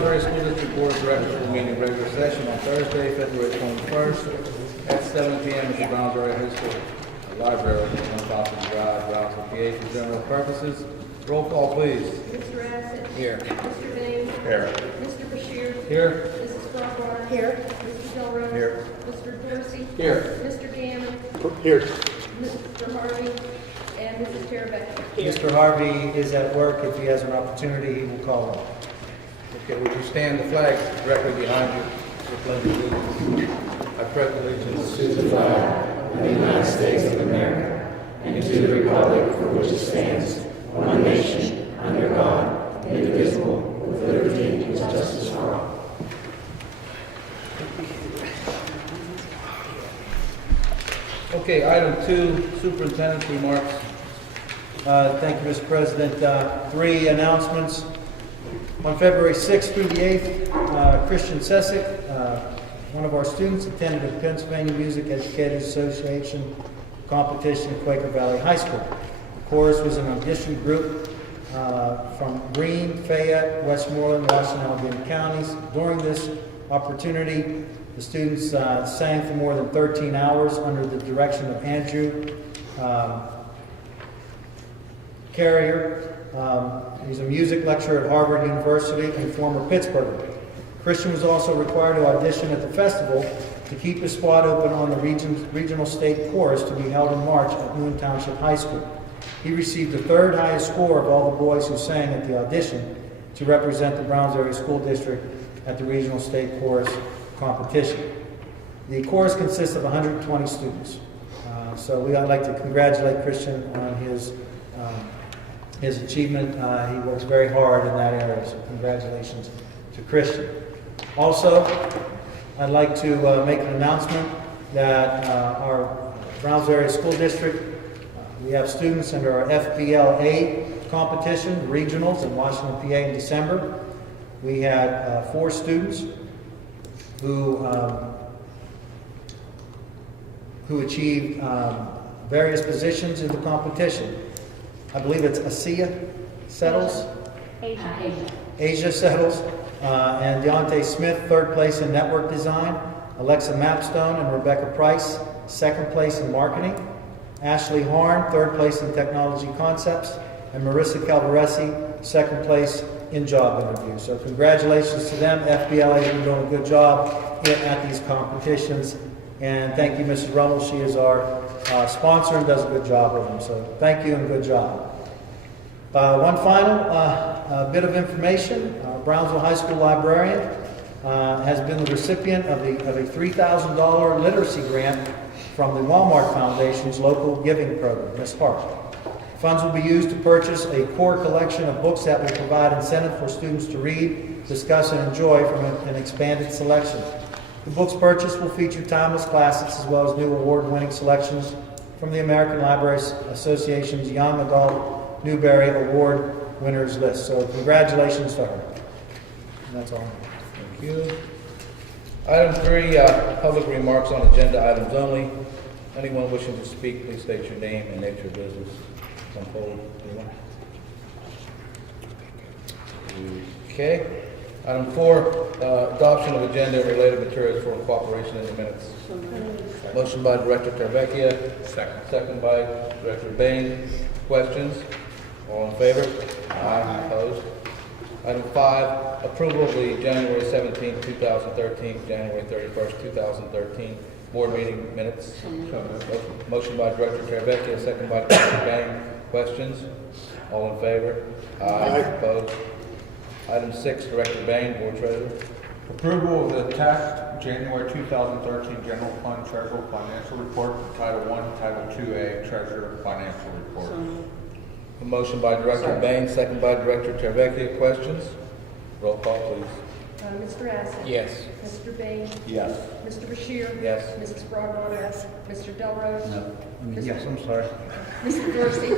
Brownsville Area School District Board of Directors will meet in regular session on Thursday, February 21st at 7 p.m. at the Brownsville Area High School Library, 1 Thompson Drive, Brownsville, PA, for general purposes. Roll call, please. Mr. Assett. Here. Mr. Bain. Here. Mr. Bashir. Here. Mrs. Broadwater. Here. Mr. Delrose. Here. Mr. Dorsey. Here. Mr. Gammon. Here. Mr. Harvey. And Mrs. Terabecca. Mr. Harvey is at work. If he has an opportunity, he will call in. Okay, would you stand the flag directly behind you for pledge of allegiance? I pledge allegiance to the flag of the United States of America, and to the republic for which it stands, one nation, under God, indivisible, with liberty and justice for all. Okay, item 2, superintendent's remarks. Thank you, Mr. President. 3 announcements. On February 6th through the 8th, Christian Sessick, one of our students, attended the Pennsylvania Music Educators Association competition at Quaker Valley High School. The chorus was an audition group from Greene, Fayette, Westmoreland, Washington, and Allegheny counties. During this opportunity, the students sang for more than 13 hours under the direction of Andrew Carrier. He's a music lecturer at Harvard University and former Pittsburgher. Christian was also required to audition at the festival to keep his spot open on the regional state chorus to be held in March at Newton Township High School. He received the 3rd highest score of all the boys who sang at the audition to represent the Brownsville Area School District at the regional state chorus competition. The chorus consists of 120 students. So I'd like to congratulate Christian on his achievement. He works very hard in that area, so congratulations to Christian. Also, I'd like to make an announcement that our Brownsville Area School District, we have students under our FBLA competition, regionals in Washington, PA in December. We had 4 students who achieved various positions in the competition. I believe it's Asia Settles. Asia Settles. And Deontay Smith, 3rd place in network design. Alexa Mapstone and Rebecca Price, 2nd place in marketing. Ashley Horn, 3rd place in technology concepts. And Marissa Calvaresi, 2nd place in job interviews. So congratulations to them. FBLA has been doing a good job at these competitions. And thank you, Mrs. Rummel. She is our sponsor and does a good job with them. So thank you and good job. One final bit of information. Brownsville High School librarian has been the recipient of a $3,000 literacy grant from the Walmart Foundation's local giving program, Ms. Hart. Funds will be used to purchase a core collection of books that will provide incentive for students to read, discuss, and enjoy from an expanded selection. The books purchased will feature timeless classics as well as new award-winning selections from the American Library Association's Young Adult Newbery Award winners list. So congratulations to her. And that's all. Thank you. Item 3, public remarks on agenda items only. Anyone wishing to speak, please state your name and nature of business. Come forward. Anyone? Okay. Item 4, adoption of agenda and related materials for incorporation in the minutes. Motion by Director Tervecchia. Second by Director Bain. Questions? All in favor? Aye. Opposed? Item 5, approval of the January 17, 2013, January 31st, 2013 board meeting minutes. Motion by Director Tervecchia, second by Director Bain. Questions? All in favor? Aye. Opposed? Item 6, Director Bain, Board Treasurer. Approval of the attached January 2013 General Fund Treasurer Financial Report, Title 1, Title 2A, Treasurer Financial Report. A motion by Director Bain, second by Director Tervecchia. Questions? Roll call, please. Mr. Assett. Yes. Mr. Bain. Yes. Mr. Bashir. Yes. Mrs. Broadwater. Yes. Mr. Delrose. No. Yes, I'm sorry. Mr. Dorsey.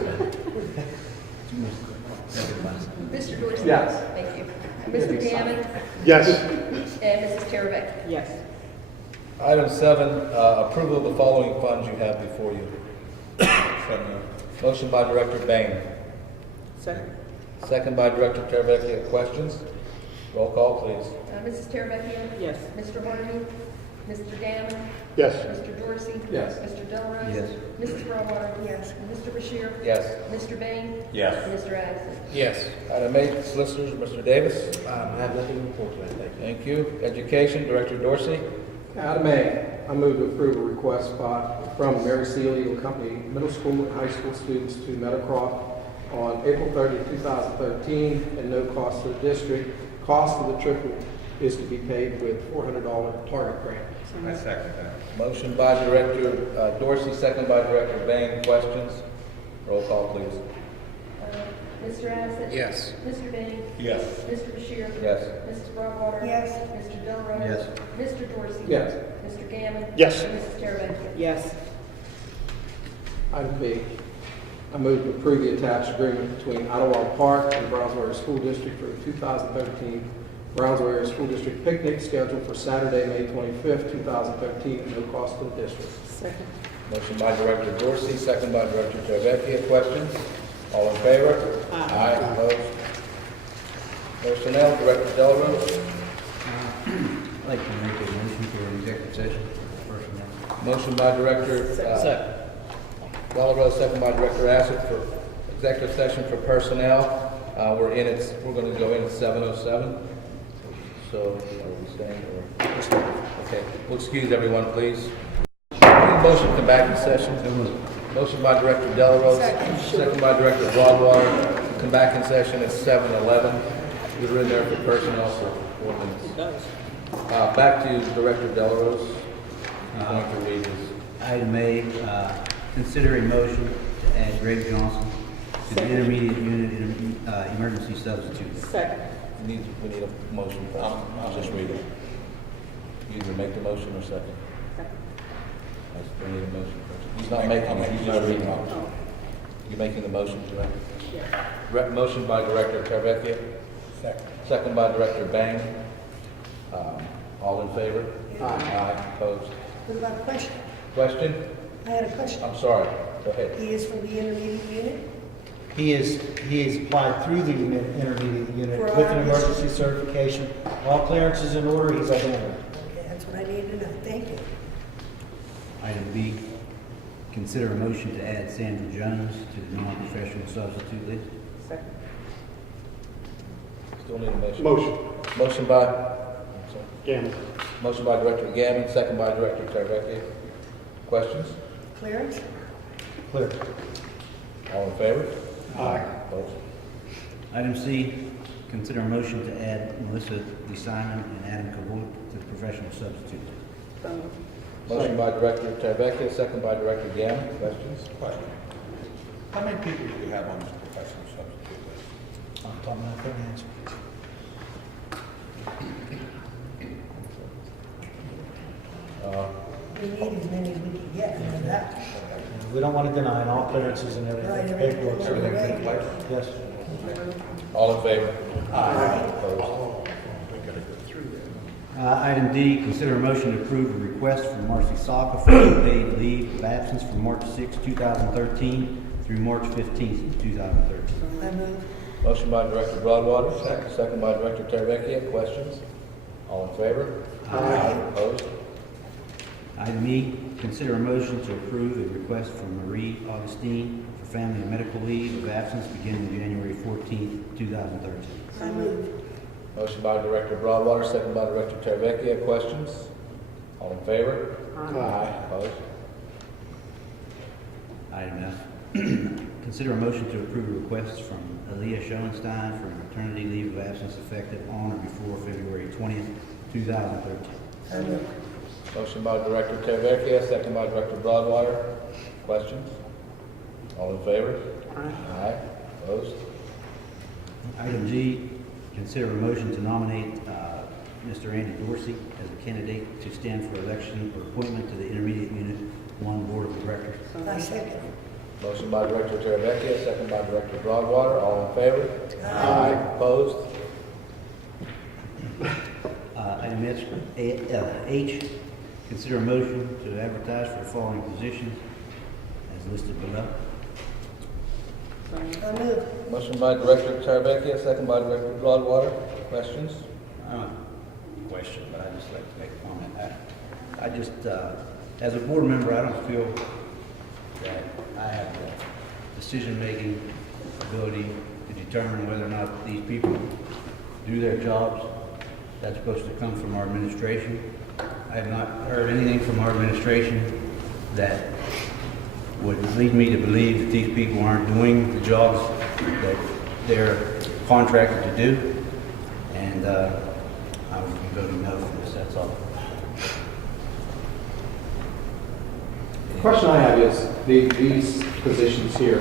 Mr. Dorsey. Yes. Thank you. Mr. Gammon. Yes. And Mrs. Terabecca. Yes. Item 7, approval of the following funds you have before you. Motion by Director Bain. Second. Second by Director Tervecchia. Questions? Roll call, please. Mrs. Teravicki? Yes. Mr. Harvey? Mr. Gammon? Yes. Mr. Dorsey? Yes. Mr. Delarose? Yes. Mrs. Broadwater? Yes. Mr. Bashir? Yes. Mr. Bain? Yes. And Mr. Addison? Yes. Item 8, solicitors, Mr. Davis. I have nothing to report tonight, thank you. Thank you. Education, Director Dorsey. Item A, I move to approve a request from Mary C. Legal Company middle school and high school students to Meadowcroft on April 30, 2013, and no cost to the district. Cost of the trip is to be paid with $400 target grant. I second that. Motion by Director Dorsey, second by Director Bain. Questions? Roll call, please. Mr. Addison? Yes. Mr. Bain? Yes. Mr. Bashir? Yes. Mrs. Broadwater? Yes. Mr. Delarose? Yes. Mr. Dorsey? Yes. Mr. Gammon? Yes. And Mrs. Teravicki? Yes. Item B, I move to approve the attached agreement between Idlewild Park and Brownsville Area School District for the 2013 Brownsville Area School District picnic scheduled for Saturday, May 25th, 2013, at no cost to the district. Second. Motion by Director Dorsey, second by Director Teravicki. Questions? All in favor? Aye. Opposed? Personnel, Director Delarose. I'd like to make a motion for an executive session for personnel. Motion by Director Delarose, second by Director Acid for executive session for personnel. We're going to go in at 7:07. So, are we staying or? Okay, we'll excuse everyone, please. Motion to come back in session. Motion by Director Delarose, second by Director Broadwater. Come back in session at 7:11. We were in there for personnel for 4 minutes. Back to Director Delarose. He's going to read his. Item A, consider a motion to add Greg Johnson to the intermediate unit emergency substitute. Second. We need a motion first. I'll just read it. You either make the motion or second. I still need a motion first. He's not making it, he's not reading it. You making the motion, Director? Yeah. Motion by Director Teravicki. Second. Second by Director Bain. All in favor? Aye. Opposed? What about a question? Question? I had a question. I'm sorry. Go ahead. He is from the intermediate unit? He is applied through the intermediate unit For with our an emergency certification. All clearances in order, he's identified. Okay, that's what I needed to know. Thank you. Item B, consider a motion to add Sandra Jones to the non-professional substitute list. Second. Still need a motion. Motion. Motion by, I'm sorry. Gammon. Motion by Director Gammon, second by Director Teravicki. Questions? Clarence? Clear. All in favor? Aye. Opposed? Item C, consider a motion to add Melissa DeSimon and Adam Kavoy to the professional substitute list. So moved. Motion by Director Teravicki, second by Director Gammon. Questions? Question. How many people do you have on this professional substitute list? I'm talking about their answer. We need as many as we can get. You know that? We don't want to deny all clearances and Right, everything. everything. Paperwork's Everything's ready. in place? Yes. All in favor? Aye. Opposed? We gotta go through that. Item D, consider a motion to approve a request from Marcy Saka for unpaid leave of absence from March 6, 2013 through March 15, 2013. I move. Motion by Director Broadwater, second by Director Teravicki. Questions? All in favor? Aye. Opposed? Item E, consider a motion to approve a request from Marie Augustine for family and medical leave of absence beginning January 14, 2013. I move. Motion by Director Broadwater, second by Director Teravicki. Questions? All in favor? Aye. Opposed? Item F, consider a motion to approve a request from Aaliyah Schoenstein for maternity leave of absence effective on or before February 20th, 2013. I move. Motion by Director Teravicki, second by Director Broadwater. Questions? All in favor? Aye. Opposed? Item G, consider a motion to nominate Mr. Andy Dorsey as a candidate to stand for election or appointment to the Intermediate Unit 1 Board of Directors. I second. Motion by Director Teravicki, second by Director Broadwater. All in favor? Aye. Opposed? Item H, consider a motion to advertise for the following positions as listed below. I move. Motion by Director Teravicki, second by Director Broadwater. Questions? question, but I'd just like to make a comment. I just, as a board member, I don't feel that I have the decision-making ability to determine whether or not these people do their jobs. That's supposed to come from our administration. I have not heard anything from our administration that would lead me to believe that these people aren't doing the jobs that they're contracted to do. And I would be voting no for this, that's all. The question I have is, these positions here,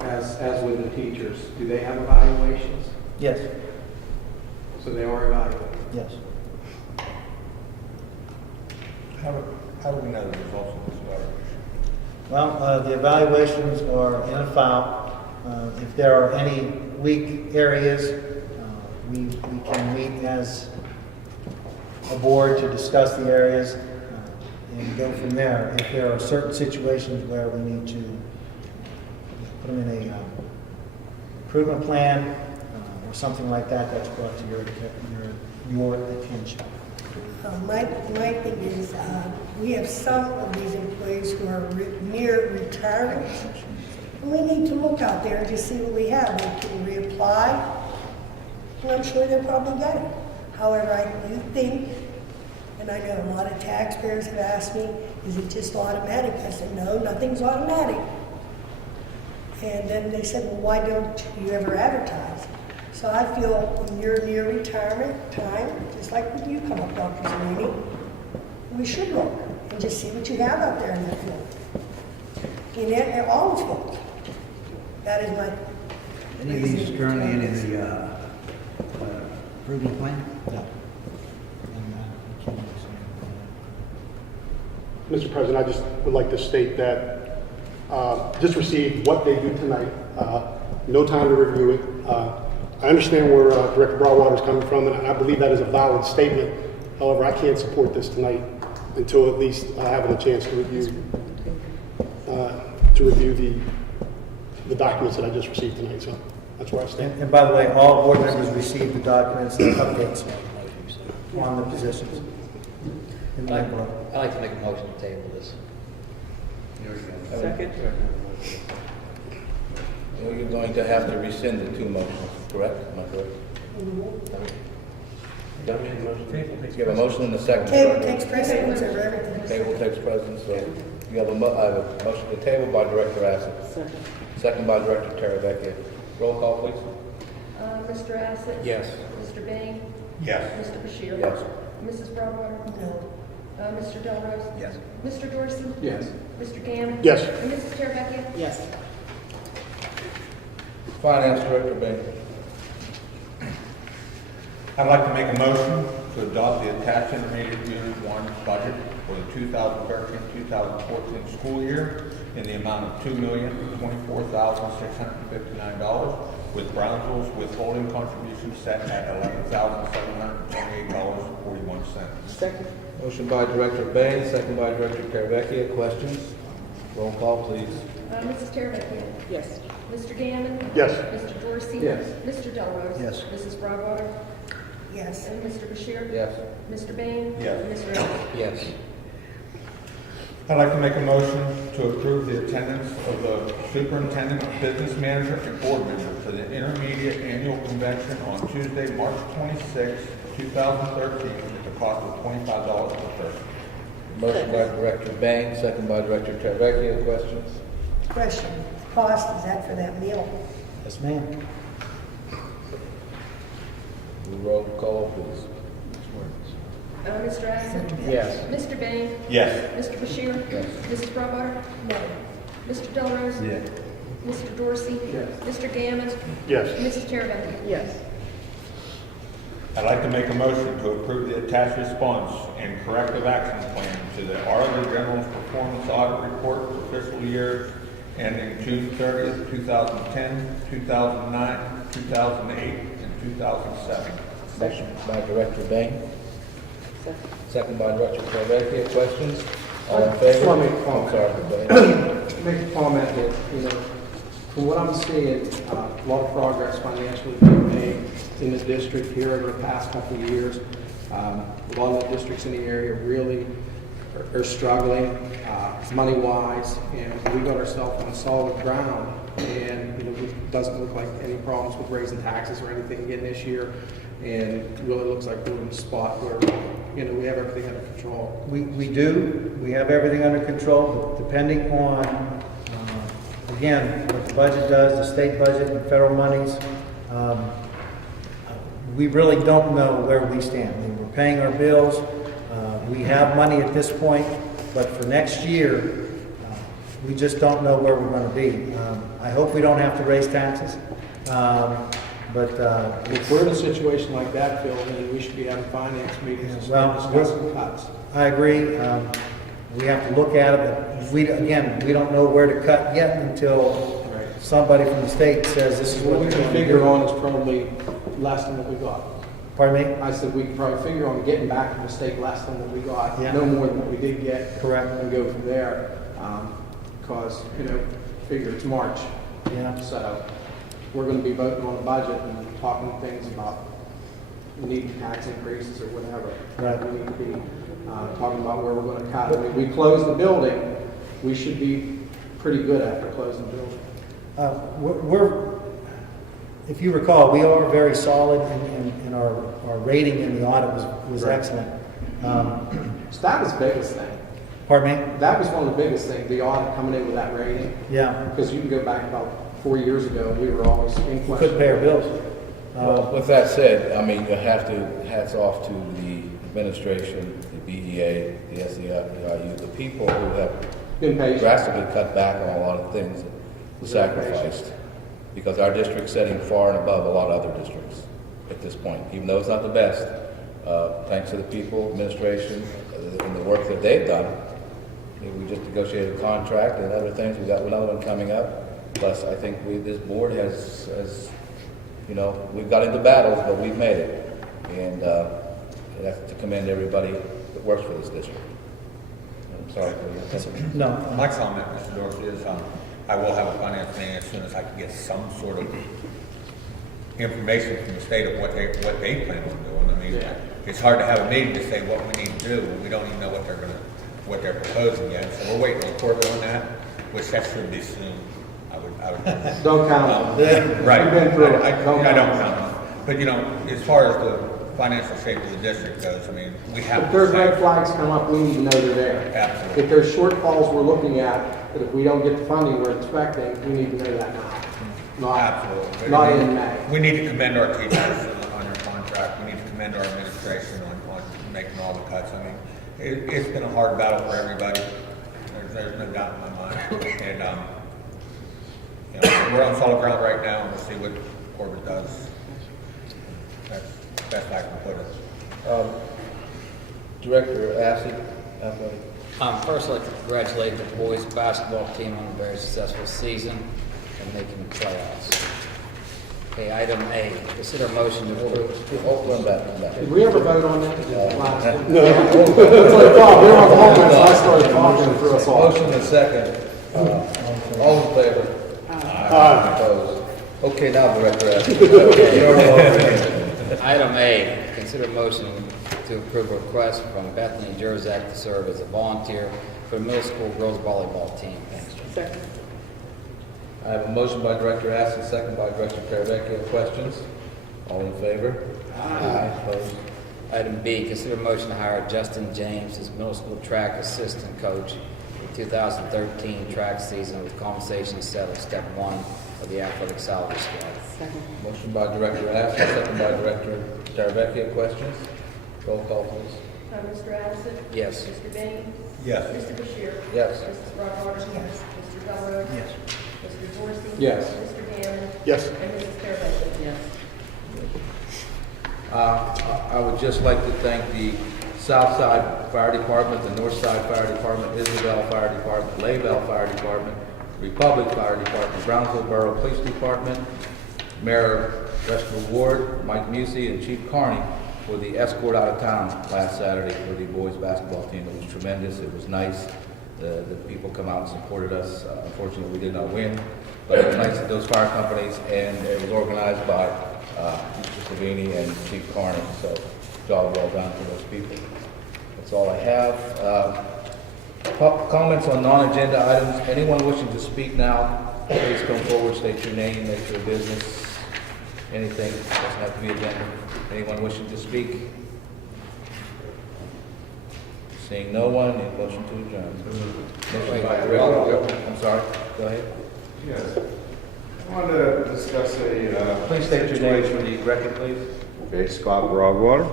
as with the teachers, do they have evaluations? Yes, So they are evaluated? yes. How do we know the results of this evaluation? Well, the evaluations are in a file. If there are any weak areas, we can meet as a board to discuss the areas and go from there. If there are certain situations where we need to put them in a improvement plan or something like that, that's brought to your attention. My thing is, we have some of these employees who are near retirement. And we need to look out there and just see what we have. We can reapply, and I'm sure they'll probably get it. However, I do think, and I know a lot of taxpayers have asked me, is it just automatic? I said, no, nothing's automatic. And then they said, well, why don't you ever advertise? So I feel when you're near retirement time, just like when you come up, Dr. Zanini, we should look and just see what you have out there in that field. In all the fields. That is my. Any of these currently in the improvement plan? No. Mr. President, I just would like to state that just received what they do tonight. No time to review it. I understand where Director Broadwater is coming from, and I believe that is a valid statement. However, I can't support this tonight until at least having a chance to review the documents that I just received tonight. So that's where I stand. And by the way, all board members received the documents and updates on the positions. In my book. I'd like to make a motion to table this. Second. Well, you're going to have to rescind the two motions, correct? Am I correct? You have a motion and a second. Table takes precedence over everything. Table takes precedence, so you have I have a motion to table by Director Acid. Second by Director Teravicki. Roll call, please. Mr. Acid? Yes. Mr. Bain? Yes. Mr. Bashir? Yes. Mrs. Broadwater? No. Mr. Delrose? Yes. Mr. Dorsey? Yes. Mr. Gammon? Yes. And Mrs. Teravicki? Yes. Finance Director Bain. I'd like to make a motion to adopt the attached intermediate Unit 1 budget for the 2013-2014 school year in the amount of $2,024,659, with Brownsville's withholding contribution set at $11,728.41. Second. Motion by Director Bain, second by Director Teravicki. Questions? Roll call, please. Mrs. Teravicki? Yes. Mr. Gammon? Yes. Mr. Dorsey? Yes. Mr. Delrose? Yes. Mrs. Broadwater? Yes. And Mr. Bashir? Yes. Mr. Bain? Yes. And Mr. Ellis? Yes. I'd like to make a motion to approve the attendance of the superintendent, business manager, and board member for the intermediate annual convention on Tuesday, March 26, 2013, at the cost of $25 per person. Motion by Director Bain, second by Director Teravicki. Questions? Question. Cost, is that for that meal? Yes, ma'am. Roll call, please. Mr. Acid? Yes. Mr. Bain? Yes. Mr. Bashir? Yes. Mrs. Broadwater? No. Mr. Delrose? Yeah. Mr. Dorsey? Yes. Mr. Gammon? Yes. Mrs. Teravicki? Yes. I'd like to make a motion to approve the attached response and corrective action plan to the Auditor General's Performance Audit Report for fiscal years ending June 30th, 2010, 2009, 2008, and 2007. Motion by Director Bain. Second by Director Teravicki. Questions? All in I just favor? want to make a I'm comment. sorry, Bain. Make a comment that, From what I'm seeing, a lot of progress financially being made in the district here over the past couple of years. A lot of the districts in the area really are struggling money-wise, and we got ourselves on solid ground. And it doesn't look like any problems with raising taxes or anything again this year. And it really looks like we're in a spot where we have everything under control. We do. We have everything under control, but depending on, again, what the budget does, the state budget and federal monies, we really don't know where we stand. I mean, we're paying our bills. We have money at this point, but for next year, we just don't know where we're going to be. I hope we don't have to raise taxes, but If we're in a situation like that, Phil, then we should be having finance meetings and Well, discussing cuts. I agree. We have to look at it, but we don't know where to cut yet until Right. somebody from the state says this is What what we we're can going to figure do. on is probably less than what we got. Pardon me? I said we can probably figure on getting back from the state less than what we got, Yeah. no more than what we did get. Correct. And go from there, because, figure it's March. Yeah. So we're gonna be voting on the budget and talking things about needing tax increases or whatever. Right. We need to be, talking about where we're gonna cut. I mean, we close the building, we should be pretty good after closing the building. If you recall, we are very solid in our rating in the audit was Right. excellent. So that was the biggest thing. Pardon me? That was one of the biggest things, the audit coming in with that rating. Yeah. Because you can go back about 4 years ago, we were always in We question. couldn't pay our bills. Well, with that said, I mean, you have to, hats off to the administration, the BEA, the SEIU, the people who have Been patient. drastically cut back on a lot of things that were sacrificed. Because our district's setting far and above a lot of other districts at this point, even though it's not the best. Thanks to the people, administration, and the work that they've done. We just negotiated a contract and other things. We've got another one coming up. Plus, I think this board has, we've got into battles, but we've made it. And I have to commend everybody that works for this district. I'm sorry for you. No. My comment, Mr. Dorsey, is I will have a finance meeting as soon as I can get some sort of information from the state of what they plan on doing. I mean, Yeah. it's hard to have a meeting to say what we need to do when we don't even know what they're proposing yet. So we're waiting on court on that, which that should be soon. I would. Don't count on it. Right. We've been through it. I don't count on it. But as far as the financial shape of the district goes, I mean, we have. If there's red flags come up, we need to know they're there. Absolutely. If there's shortfalls we're looking at, that if we don't get the funding we're expecting, we need to know that now. Absolutely. Not in May. We need to commend our teachers on their contract. We need to commend our administration on making all the cuts. I mean, it's been a hard battle for everybody. There's no doubt in my mind. And, we're on solid ground right now, and we'll see what Corbett does. That's the best I can put it. Director Acid, athletic. First, I'd like to congratulate the boys basketball team on a very successful season and making the playoffs. Okay, item A, consider a motion to approve. Come back. Did we ever vote on that? Last one? No. That's what I thought. We were on the phone, so I started talking through us all. Motion and second. All in favor? Opposed? Okay, now Director Acid. Item A, consider a motion to approve a request from Bethany Jerzak to serve as a volunteer for the middle school girls volleyball team. Second. I have a motion by Director Acid, second by Director Teravicki. Questions? All in favor? Aye. Opposed? Item B, consider a motion to hire Justin James as middle school track assistant coach for the 2013 track season with compensation set at step 1 of the athletic salary scale. Second. Motion by Director Acid, second by Director Teravicki. Questions? Roll call, please. Mr. Allison? Yes. Mr. Bain? Yes. Mr. Bashir? Yes. Mrs. Broadwater? Yes. Mr. Delarose? Yes. Mr. Dorsey? Yes. Mr. Gammon? Yes. And Mrs. Terrabecchia? Yes. I would just like to thank the South Side Fire Department, the North Side Fire Department, Isabel Fire Department, Layville Fire Department, Republic Fire Department, Brownsville Borough Police Department, Mayor Westwood Ward, Mike Musey, and Chief Carney for the escort out of town last Saturday for the boys basketball team. It was tremendous. It was nice. the people come out and supported us. Unfortunately, we did not win, but it was nice that those fire companies, and it was organized by Mr. Savini and Chief Carney, so job well done for those people. That's all I have. Comments on non-agenda items. Anyone wishing to speak now, please come forward, state your name, make your business, anything, doesn't have to be agenda. Anyone wishing to speak? Seeing no one, need a motion to adjourn. Motion by Director. I'm sorry, go ahead. Yes. I wanted to discuss a... Please state your name for the record, please. Okay, Scott Broadwater.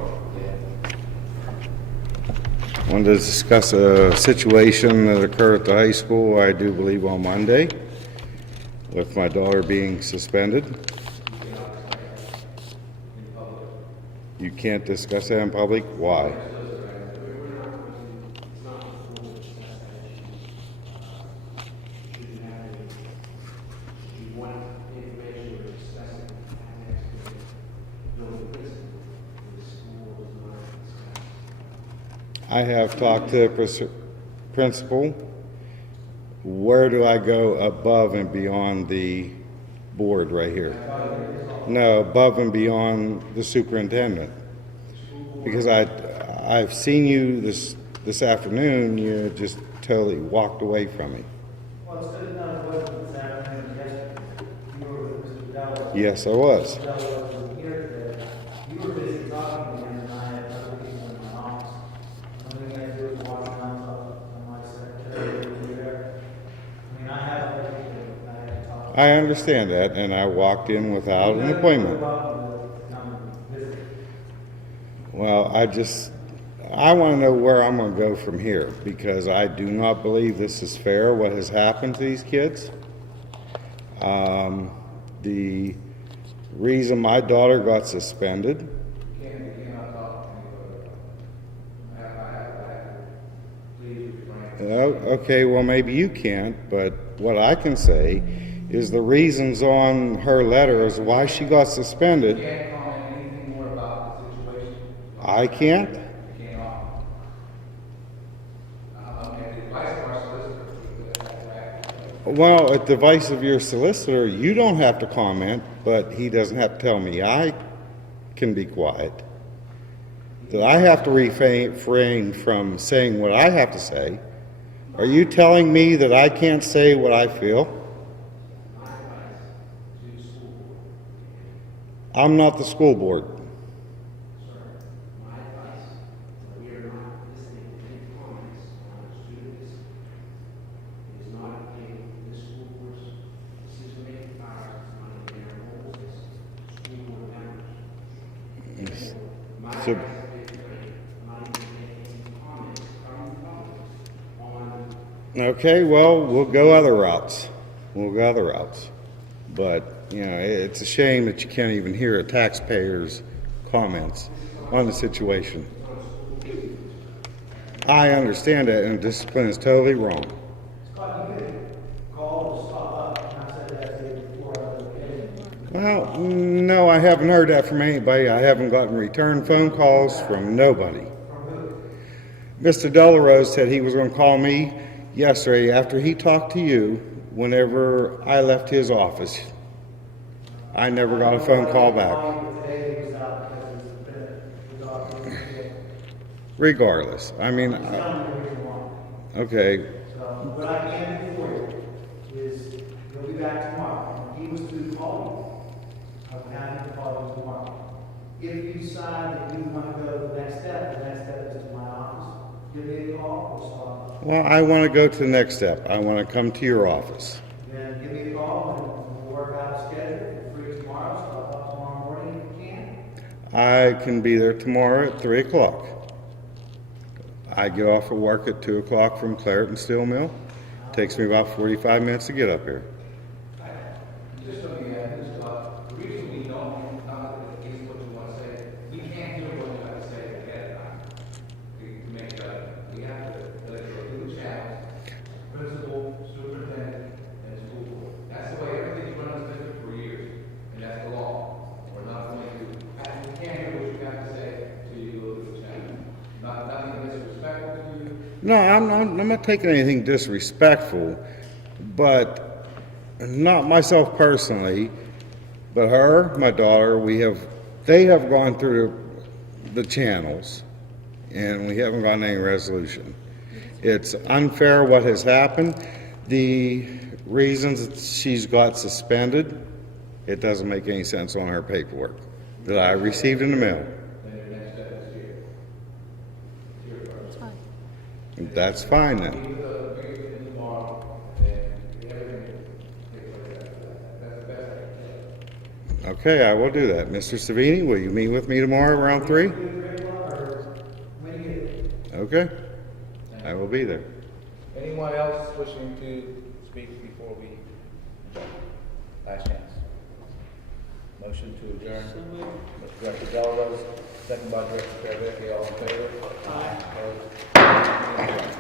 I wanted to discuss a situation that occurred at the high school, I do believe on Monday, with my daughter being suspended. You can't discuss that in public? Why? I have talked to the principal. Where do I go above and beyond the board right here? No, above and beyond the superintendent. Because I've seen you this afternoon, you just totally walked away from me. Well, it's good enough it wasn't this afternoon, yesterday. You were with Mr. Della. Yes, I was. Mr. Della wasn't here today. You were busy talking to him, and I had other people in my office. Only thing I do is watch around on my secretary over there. I mean, I have other people that I have to talk to. I understand that, and I walked in without an appointment. Well, I want to know where I'm going to go from here, because I do not believe this is fair, what has happened to these kids. The reason my daughter got suspended. Okay, well, maybe you can't, but what I can say is the reasons on her letter is why she got suspended. You can't comment anything more about the situation. I can't? You cannot. I'm the advice of our solicitor. Well, at the advice of your solicitor, you don't have to comment, but he doesn't have to tell me I can be quiet. That I have to refrain from saying what I have to say. Are you telling me that I can't say what I feel? I'm not the school board. So, okay, well, we'll go other routes. But, you know, it's a shame that you can't even hear a taxpayer's comments on the situation. I understand that, and discipline is totally wrong. Scott, you could call or stop up, and I said that to you before I was okay. Well, no, I haven't heard that from anybody. I haven't gotten return phone calls from nobody. Mr. Delarose said he was going to call me yesterday after he talked to you whenever I left his office. I never got a phone call back. Regardless, I mean, okay. So, what I can do for you is, you'll be back tomorrow. If he was to call you, I would have him call you tomorrow. If you decide that you want to go to the next step is to my office, give me a call or stop. Well, I want to go to the next step. I want to come to your office. Then give me a call and we'll work out a schedule. If you're free tomorrow, stop up tomorrow morning if you can. I can be there tomorrow at 3 o'clock. I get off of work at 2 o'clock from Claret and Steel Mill. Takes me about 45 minutes to get up here. Just let me add this, the reason we don't, not against what you want to say, we can't hear what you have to say ahead of time. To make we have to let it go through the channels, principal, superintendent, and school board. That's the way everything's run in this district for years, and that's the law. We're not going to, we can't hear what you have to say until you go through the channel. Nothing disrespectful to you. No, I'm not taking anything disrespectful, but not myself personally, but her, my daughter, they have gone through the channels, and we haven't gotten any resolution. It's unfair what has happened. The reasons that she's got suspended, it doesn't make any sense on her paperwork that I received in the mail. That's fine then. Okay, I will do that. Mr. Savini, will you meet with me tomorrow around 3? Okay, I will be there. Anyone else wishing to speak before we adjourn? Last chance. Motion to adjourn. Director Delarose, second by Director Teravicki, all in favor? Aye. Opposed?